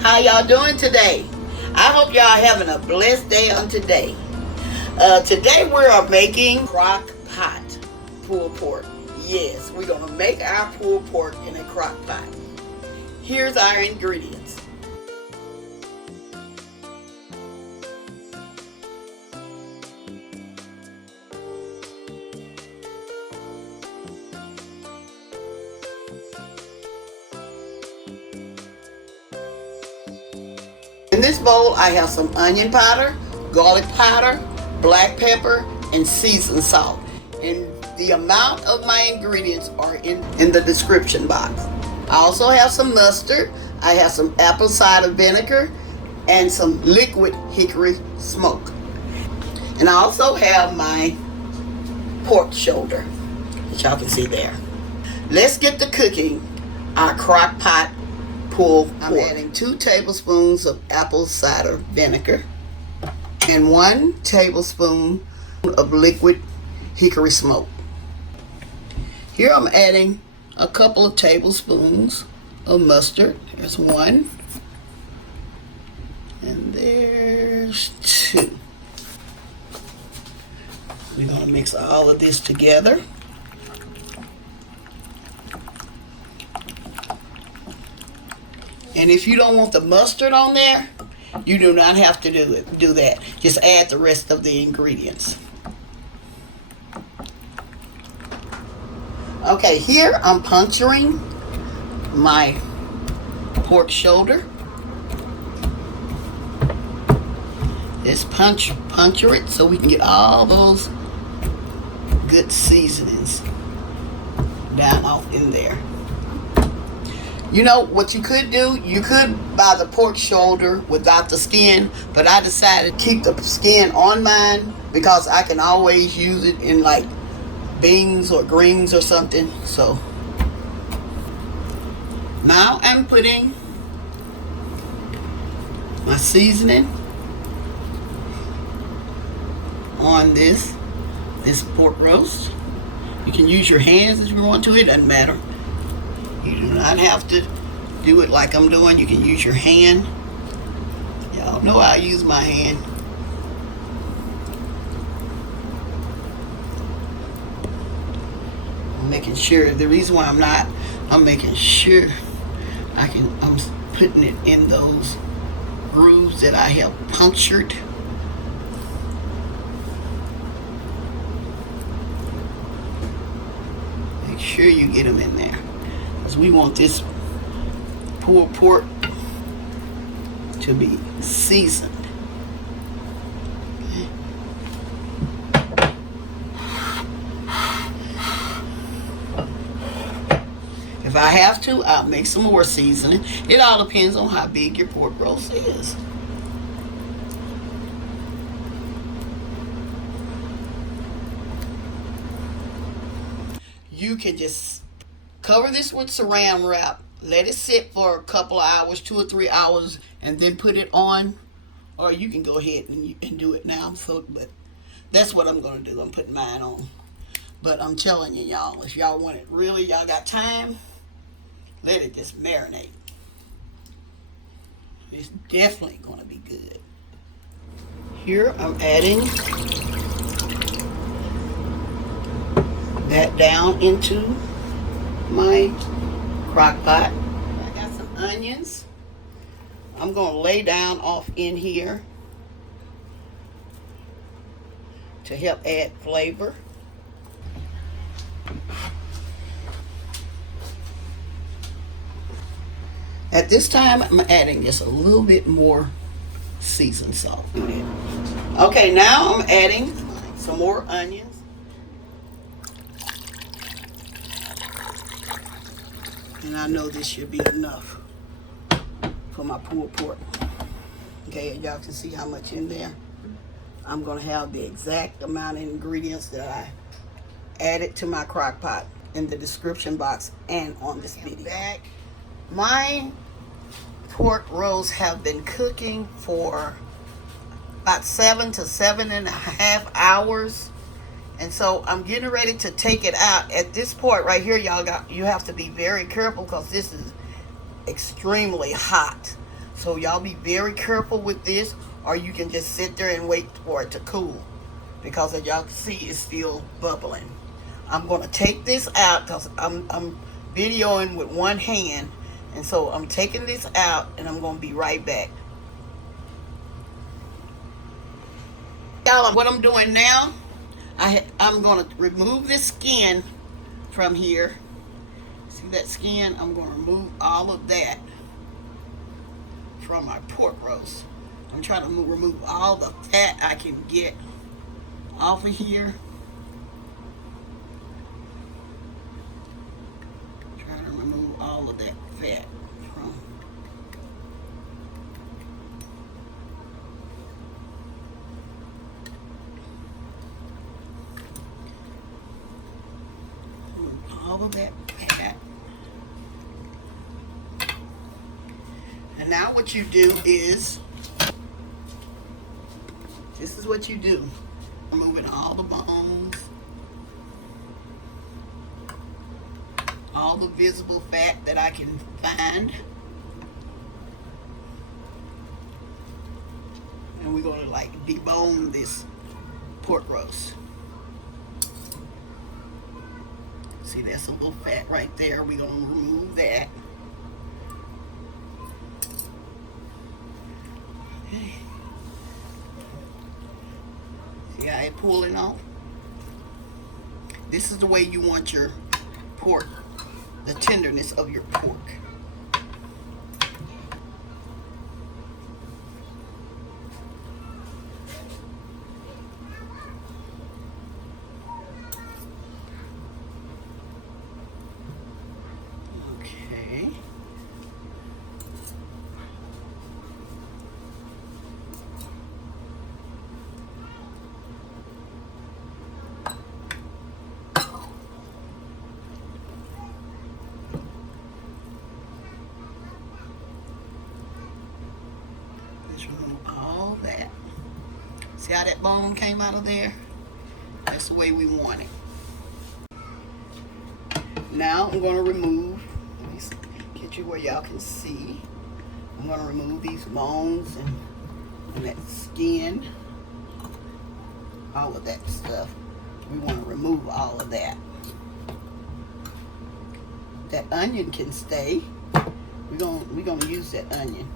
How y'all doing today? I hope y'all having a blessed day on today. Today we are making crock pot pulled pork. Yes, we're gonna make our pulled pork in a crock pot. Here's our ingredients. In this bowl, I have some onion powder, garlic powder, black pepper, and seasoned salt. And the amount of my ingredients are in the description box. I also have some mustard, I have some apple cider vinegar, and some liquid hickory smoke. And I also have my pork shoulder, which y'all can see there. Let's get to cooking our crock pot pulled pork. I'm adding 2 tablespoons of apple cider vinegar and 1 tablespoon of liquid hickory smoke. Here I'm adding a couple of tablespoons of mustard. There's 1 and there's 2. We're going to mix all of this together. And if you don't want the mustard on there, you do not have to do that. Just add the rest of the ingredients. Okay, here I'm puncturing my pork shoulder. Just puncture it so we can get all those good seasonings down off in there. You know what you could do? You could buy the pork shoulder without the skin, but I decided to keep the skin on mine because I can always use it in like beans or greens or something. So now I'm putting my seasoning on this pork roast. You can use your hands if you want to, it doesn't matter. You do not have to do it like I'm doing. You can use your hand. Y'all know I use my hand. I'm making sure, the reason why I'm making sure I'm putting it in those grooves that I have punctured. Make sure you get them in there. We want this pulled pork to be seasoned. Okay. If I have to, I'll make some more seasoning. It all depends on how big your pork roast is. You can just cover this with saran wrap, let it sit for a couple of hours, 2 or 3 hours, and then put it on. Or you can go ahead and do it now. So, but that's what I'm going to do. I'm putting mine on. But I'm telling you, y'all, if y'all want it really, y'all got time, let it just marinate. It's definitely going to be good. Here I'm adding that down into my crock pot. I got some onions. I'm going to lay down off in here to help add flavor. At this time, I'm adding just a little bit more seasoned salt. Okay, now I'm adding some more onions. And I know this should be enough for my pulled pork. Okay, y'all can see how much in there. I'm going to have the exact amount of ingredients that I added to my crock pot in the description box and on this video. My pork roasts have been cooking for about 7 to 7.5 hours. And so I'm getting ready to take it out. At this point right here, you have to be very careful because this is extremely hot. So y'all be very careful with this, or you can just sit there and wait for it to cool, because as y'all can see, it's still bubbling. I'm going to take this out because I'm videoing with one hand, and so I'm taking this out and I'm going to be right back. Y'all, what I'm doing now, I'm going to remove this skin from here. See that skin? I'm going to remove all of that from my pork roast. I'm trying to remove all the fat I can get off of here. Trying to remove all of that fat from. All of that fat. And now what you do is, this is what you do. Removing all the bones, all the visible fat that I can find. And we're going to like debone this pork roast. See, that's a little fat right there. We're going to remove that. See how it's pulling off? This is the way you want your pork, the tenderness of your pork. Okay. Remove all that. See how that bone came out of there? That's the way we want it. Now I'm going to remove, let me get you where y'all can see. I'm going to remove these bones and that skin, all of that stuff. We want to remove all of that. That onion can stay. We're going to use that onion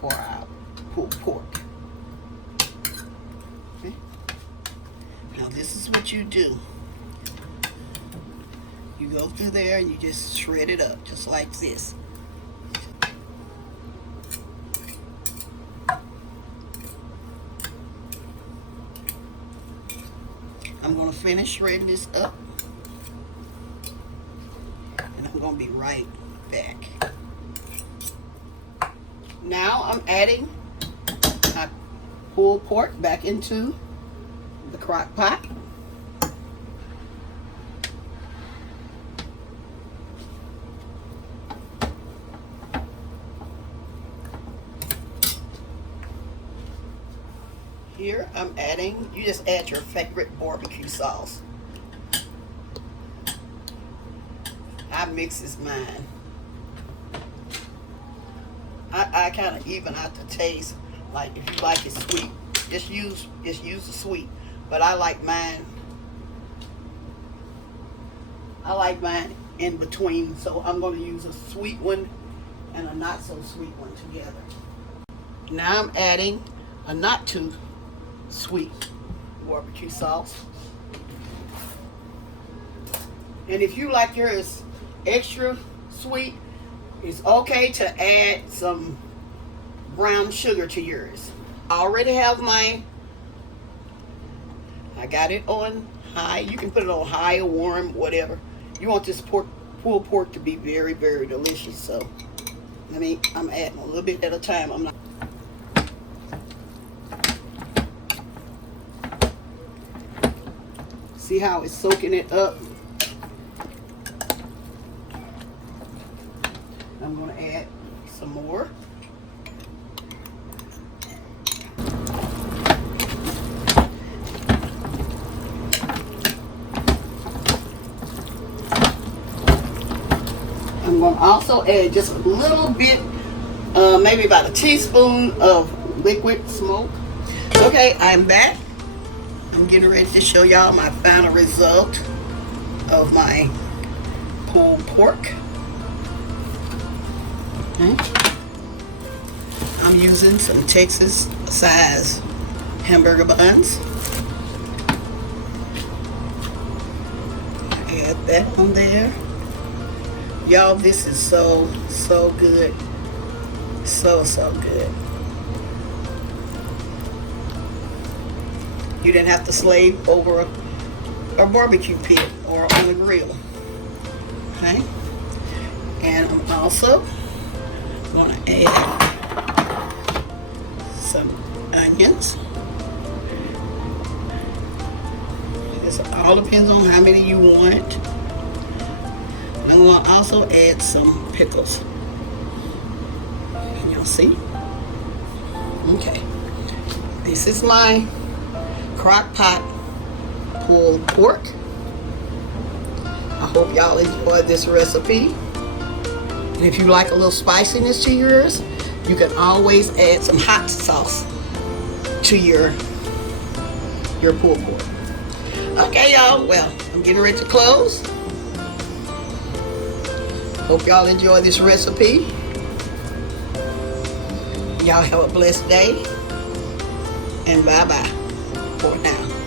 for our pulled pork. Okay. Now this is what you do. You go through there and you just shred it up, just like this. I'm going to finish shredding this up, and I'm going to be right back. Now I'm adding my pulled pork back into the crock pot. Here I'm adding, you just add your favorite barbecue sauce. I mixes mine. I kind of even out the taste. Like if you like it sweet, just use the sweet. But I like mine. I like mine in between, so I'm going to use a sweet one and a not so sweet one together. Now I'm adding a not too sweet barbecue sauce. And if you like yours extra sweet, it's okay to add some brown sugar to yours. I already have mine. I got it on high. You can put it on high or warm, whatever. You want this pulled pork to be very, very delicious. So I'm adding a little bit at a time. I'm not. See how it's soaking it up? I'm going to add some more. I'm I'm going to also add just a little bit, maybe about a teaspoon of liquid smoke. Okay, I'm back. I'm getting ready to show y'all my final result of my pulled pork. Okay. I'm using some Texas size hamburger buns. Add that on there. Y'all, this is so good. So good. You didn't have to slave over a barbecue pit or on the grill. Okay? And I'm also going to add some onions. This all depends on how many you want. And I'm going to also add some pickles. Can y'all see? Okay. This is my Crockpot pulled pork. I hope y'all enjoyed this recipe. And if you like a little spiciness to yours, you can always add some hot sauce to your pulled pork. Okay, y'all. Well, I'm getting ready to close. Hope y'all enjoy this recipe. Y'all have a blessed day. And bye-bye for now.